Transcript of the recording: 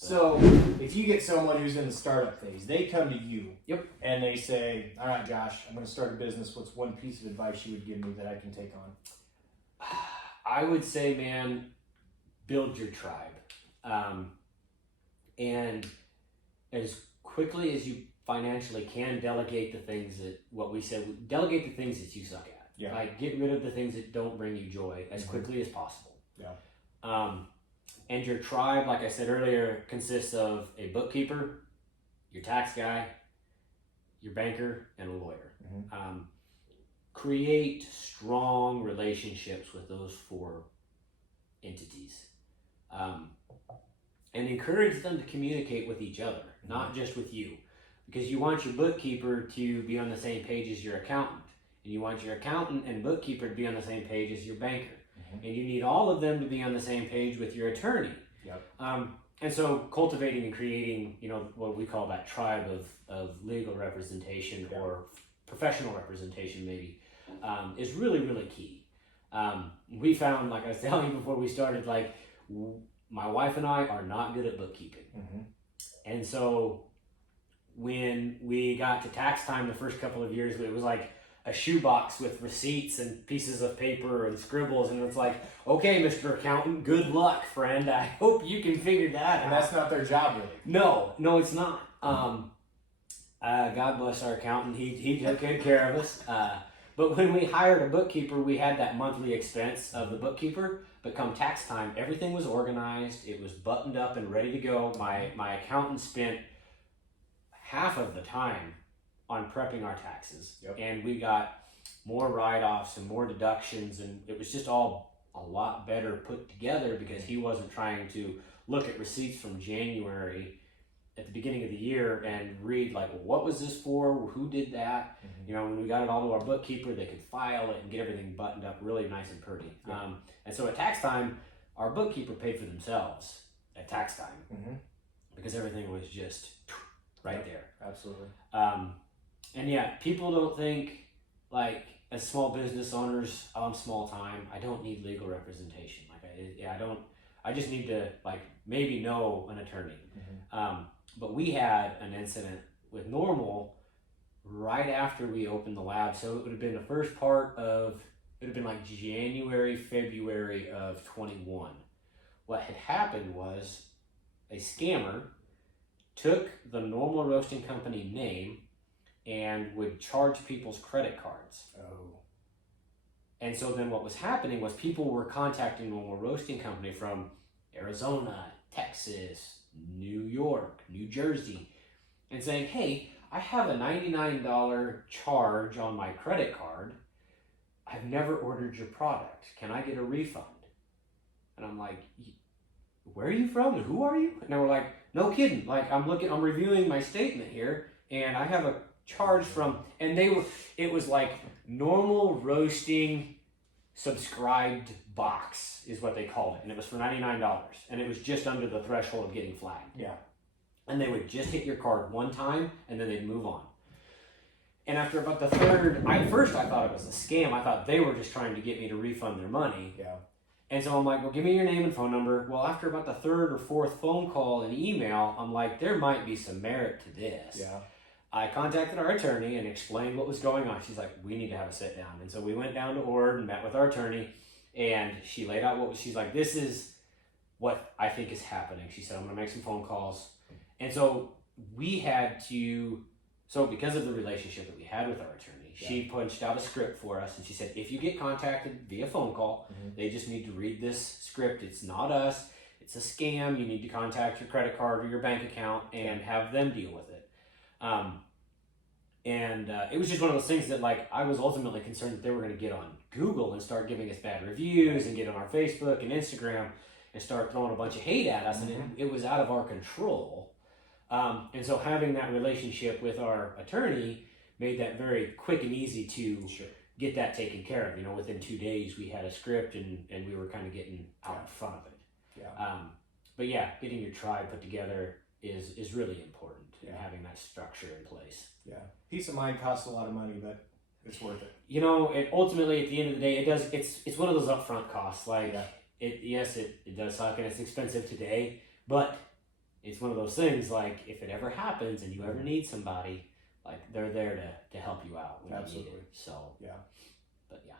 So if you get someone who's in the startup phase, they come to you. Yep. And they say, all right, Josh, I'm going to start a business. What's one piece of advice you would give me that I can take on? I would say, man, build your tribe. And as quickly as you financially can, delegate the things delegate the things that you suck at. Yeah. Like, get rid of the things that don't bring you joy as quickly as possible. Yeah. And your tribe, like I said earlier, consists of a bookkeeper, your tax guy, your banker, and a lawyer. Create strong relationships with those 4 entities. And encourage them to communicate with each other, not just with you. Because you want your bookkeeper to be on the same page as your accountant. And you want your accountant and bookkeeper to be on the same page as your banker. And you need all of them to be on the same page with your attorney. Yep. And so cultivating and creating, what we call that tribe of legal representation or professional representation maybe, is really, really key. We found, like I was telling you before we started, like my wife and I are not good at bookkeeping. And so when we got to tax time the first couple of years, it was like a shoebox with receipts and pieces of paper and scribbles, and it's like, okay, Mr. Accountant, good luck, friend. I hope you can figure that out. And that's not their job, really. No, it's not. God bless our accountant. He took good care of us. But when we hired a bookkeeper, we had that monthly expense of the bookkeeper. But come tax time, everything was organized. It was buttoned up and ready to go. My accountant spent half of the time on prepping our taxes. And we got more write-offs and more deductions, and it was just all a lot better put together because he wasn't trying to look at receipts from January at the beginning of the year and read like, well, what was this for? Who did that? When we got it all to our bookkeeper, they could file it and get everything buttoned up really nice and pretty. And so at tax time, our bookkeeper paid for themselves at tax time because everything was just right there. Absolutely. And yeah, people don't think, like, as small business owners, I'm small time, I don't need legal representation. I just need to, like, maybe know an attorney. But we had an incident with Normal right after we opened the lab. So it would have been the first part of, it would have been like January, February of 21. What had happened was a scammer took the Normal Roasting Company name and would charge people's credit cards. And so then what was happening was people were contacting Normal Roasting Company from Arizona, Texas, New York, New Jersey, and saying, hey, I have a $99 charge on my credit card. I've never ordered your product. Can I get a refund? And I'm like, where are you from? And who are you? And they were like, no kidding. Like, I'm reviewing my statement here, and I have a charge from, and it was like Normal Roasting subscribed box is what they called it, and it was for $99, and it was just under the threshold of getting flagged. And they would just hit your card one time, and then they'd move on. And after about the third, at first I thought it was a scam. I thought they were just trying to get me to refund their money. And so I'm like, well, give me your name and phone number. Well, after about the third or fourth phone call and email, I'm like, there might be some merit to this. I contacted our attorney and explained what was going on. She's like, we need to have a sit down. And so we went down to Ord and met with our attorney, and she laid out she's like, this is what I think is happening. She said, I'm going to make some phone calls. And so we had to, because of the relationship that we had with our attorney, she punched out a script for us, and she said, if you get contacted via phone call, they just need to read this script. It's not us. It's a scam. You need to contact your credit card or your bank account and have them deal with it. It was just one of those things that, like, I was ultimately concerned that they were going to get on Google and start giving us bad reviews and get on our Facebook and Instagram and start throwing a bunch of hate at us, and it was out of our control. And so having that relationship with our attorney made that very quick and easy to get that taken care of. Within 2 days we had a script, and we were kind of getting out in front of it. But yeah, getting your tribe put together is really important, and having that structure in place. Peace of mind costs a lot of money, but it's worth it. It ultimately, at the end of the day, it does. It's one of those upfront costs. Like, it does suck, and it's expensive today, but it's one of those things, like, if it ever happens and you ever need somebody, like, they're there to help you out when you need Absolutely. it. So, Yeah. but yeah.